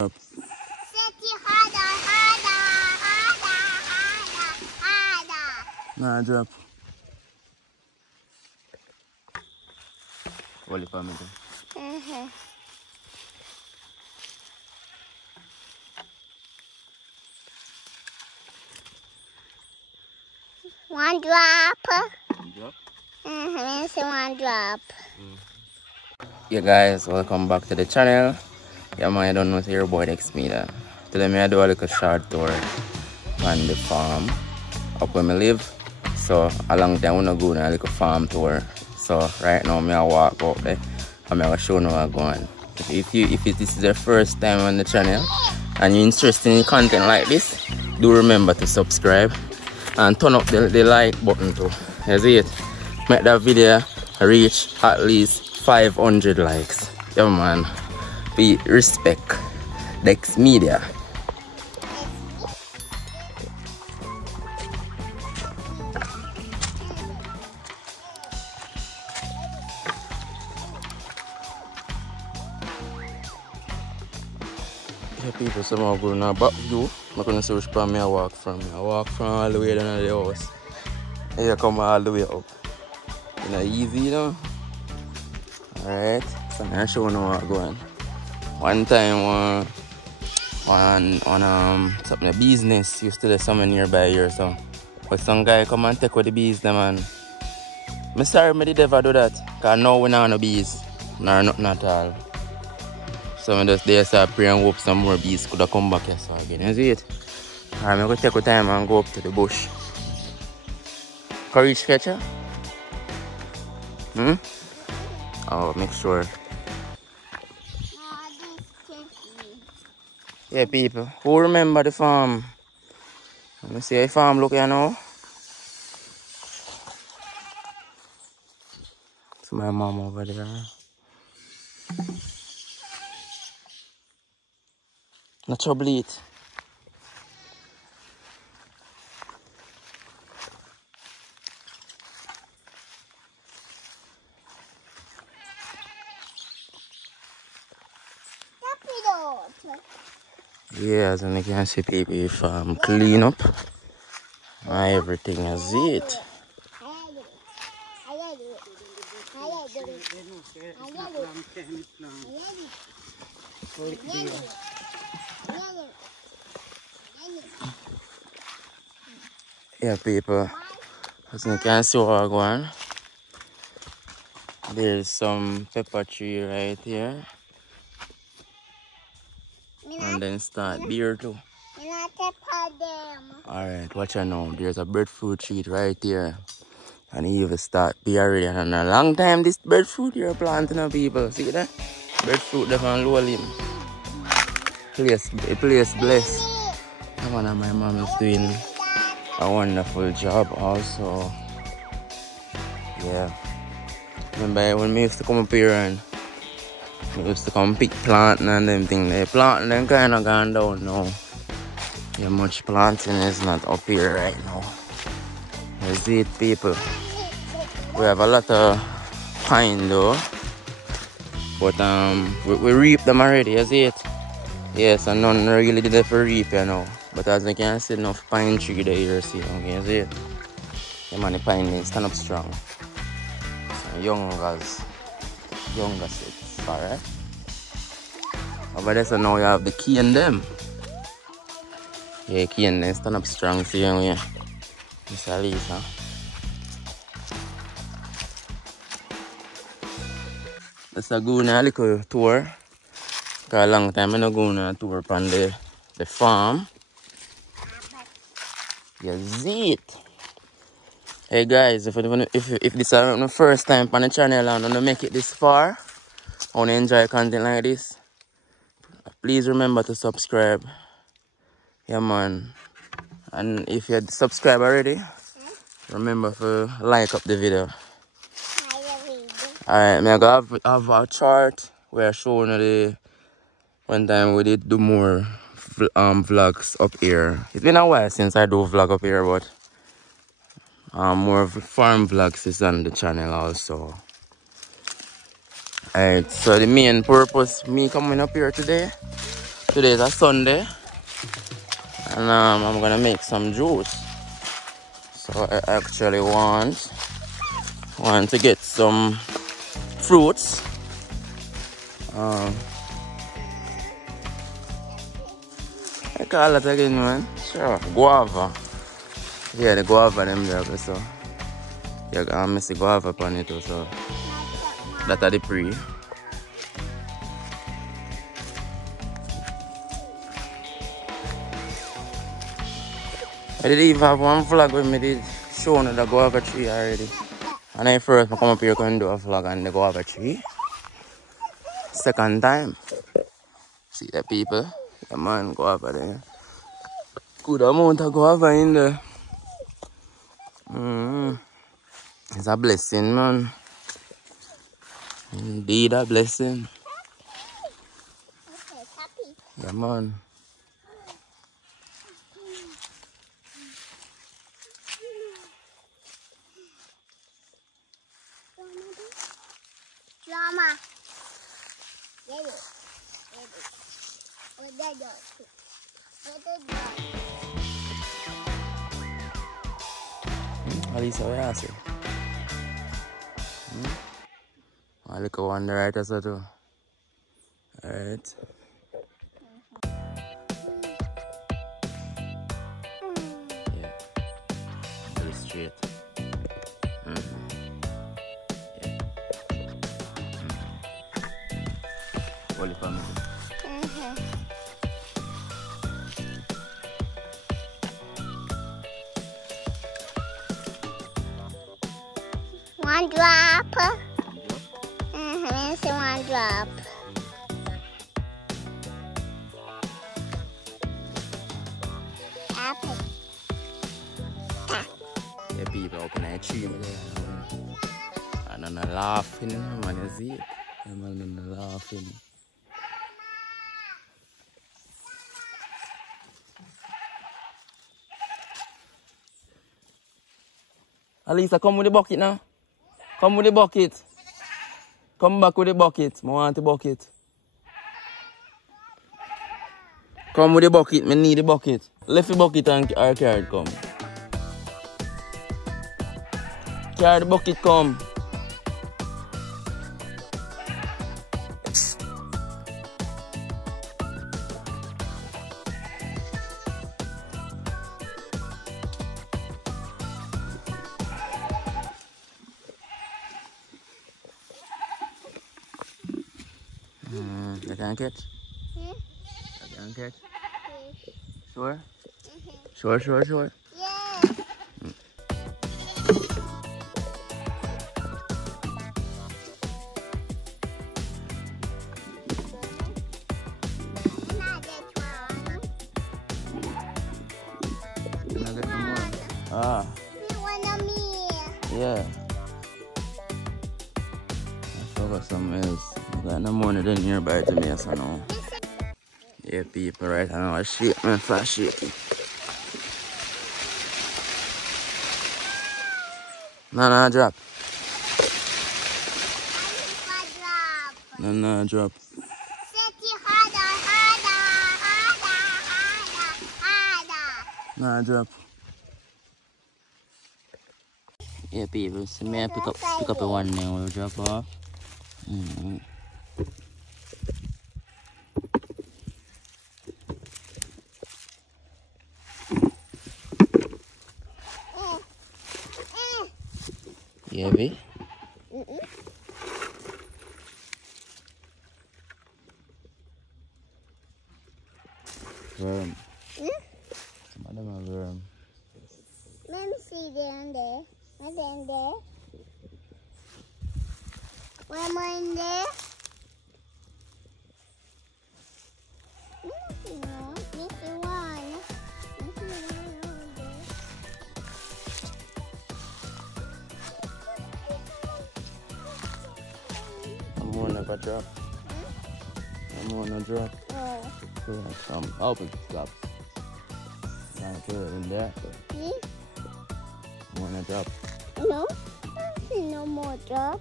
Up. Nah, drop. Wally for me. One drop. One drop? It's one drop. Yeah guys, welcome back to the channel. Yeah man, I don't know if your boy next me that. Today I do a little short tour on the farm up where I live. So a long time I'm go on a little farm tour. So right now I walk out there and I'm show you how I'm going. If this is your first time on the channel and you're interested in content like this, do remember to subscribe and turn up the like button too. You see it? Make that video reach at least 500 likes. Yeah man, we respect Dex Media. Yeah people, somehow going on back view. I'm gonna see which part I walk from. I walk from all the way down to the house. Here come all the way up. It's not easy, you know. Alright, so I'm showing you what I'm going. One time on something a business used to do somewhere nearby here, so but some guy come and take with the bees them and I'm sorry I did ever do that, cause now we not no bees. Nor nothing at all. So I just there so pray and hope some more bees could have come back here so again. You see it? Alright, I'm gonna take a time and go up to the bush. Courage catcher? Oh, make sure. Yeah, people. Who remember the farm? Let me see how the farm look here now. It's my mom over there. Not trouble it. Yeah, as you can see, people, farm clean up. Everything is it. Yeah, people, as you can see what I'm going. There's some pepper tree right here. And then start beer too. Alright, watch out now. There's a breadfruit tree right here. And even start beer already. And in a long time this breadfruit you're planting up people. See that? Breadfruit they can lower him. Place bless. That one of my mom is doing a wonderful job also. Yeah. Remember when we used to come up here and we used to come pick planting and them things. The planting them kind of gone down now. Yeah, much planting is not up here right now. You see it, people. We have a lot of pine though. But we reap them already, you see it? Yes, and none really did it for reap, you know. But as you can see, enough pine tree there here, see, okay, you see it? The man, the pine leaves stand up strong. So younger sets, alright? Over there, so now you have the key in them. Yeah, key in them stand up strong, see, yeah. This is Lisa. Let's go on a little tour. For a long time I don't go on a tour on the farm. You see it. Hey guys, if this is the first time on the channel and you make it this far, I want to enjoy content like this, please remember to subscribe. Yeah man. And if you subscribe already, remember to like up the video. Alright, I'm going to have a chart where I show you the one time we did do more vlogs up here. It's been a while since I do vlog up here, but more farm vlogs is on the channel also. Alright, so the main purpose me coming up here today Today is a Sunday, and I'm gonna make some juice. So I actually want to get some fruits. I call it again, man. Sure, guava. Yeah, the guava them there, so you're gonna miss the guava upon it too, so that's the pre. I did even have one vlog with me did showing the guava tree already. And I first come up here and do a vlog on the guava tree. Second time. See the people? The man guava there. Good amount of guava in there. It's a blessing, man. Indeed a blessing. Yeah, man. Drama. Get it. What that dog? What that dog? Alisa, what you say? I look on the right as well too. Alright. Yeah. Very straight. Yeah. Holy family. One drop. It's one drop. Apple. Yeah, people open that tree over there. And then laughing, man, you see it? Yeah, man, and laughing. Alisa, come with the bucket now. Come with the bucket. Come back with the bucket. I want the bucket. Come with the bucket. I need the bucket. Left the bucket and our card come. Carry the bucket come. You can catch? You can catch? Sure? Sure. Yeah. Can I get some more? Ah, You want me? yeah. I forgot something else. I got no money down nearby to me, so now. Yeah, people, right now I shake my flash shaking. No, drop. No, drop. No, drop. Yeah, people, so may I pick up a one now, we'll drop off. Yeah, baby. Worm. Some of them are worm. Let me see down there. What's in there? One more in there? No, missy one. Missy one over there. I'm gonna never drop. I'm gonna drop. Oh. Some open drops. Can't put it in there. See? I'm gonna drop. No, I see no more drop.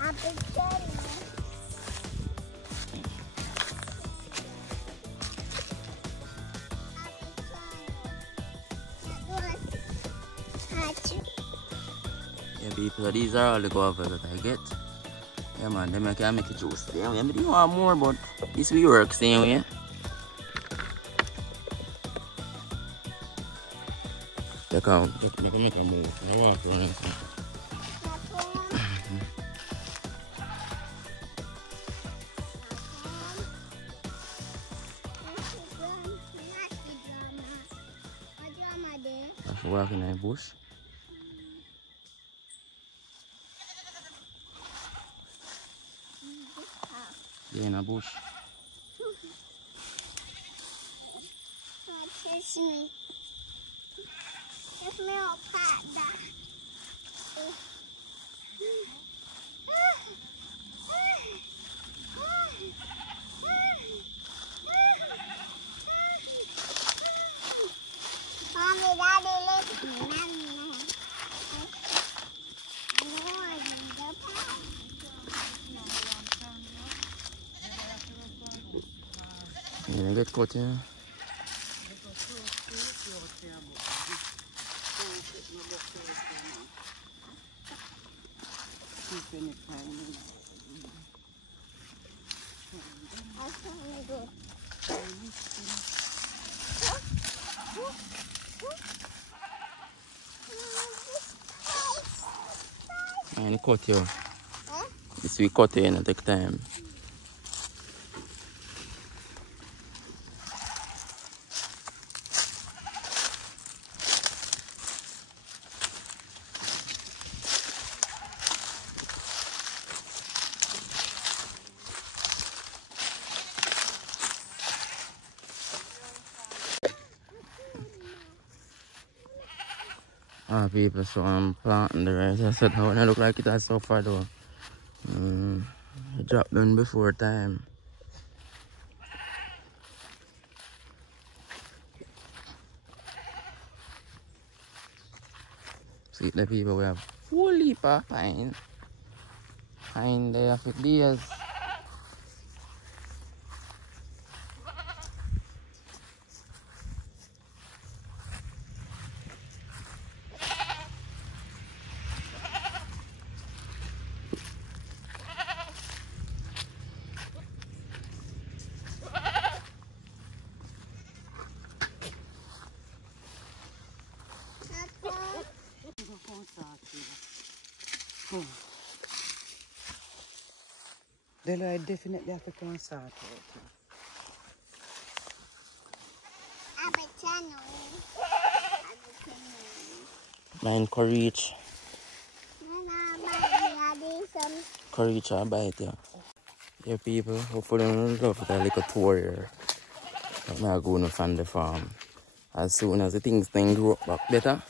Apple cherry. people, these are all the guavas that I get. Yeah man, them I can make a juice. Yeah, I didn't want more, but this will work same way. Look out, make a move. I walk around and stuff. I walk in the bush. Yeah, in a bush. Kiss me. Kiss me up, Papa. Mommy, Daddy, let me. Yeah, get caught here. And cut you. This we cut you and take time. Ah, people, so I'm planting the rice. I said how it look like it has so far though. I dropped them before time. See the people, we have whole heap of pine. Pine there for days. They definitely have to come start. Mine courage. Courage I bite you. Yeah people, hopefully you love that little tour here. I'm going to find the farm. As soon as the things grow up back better,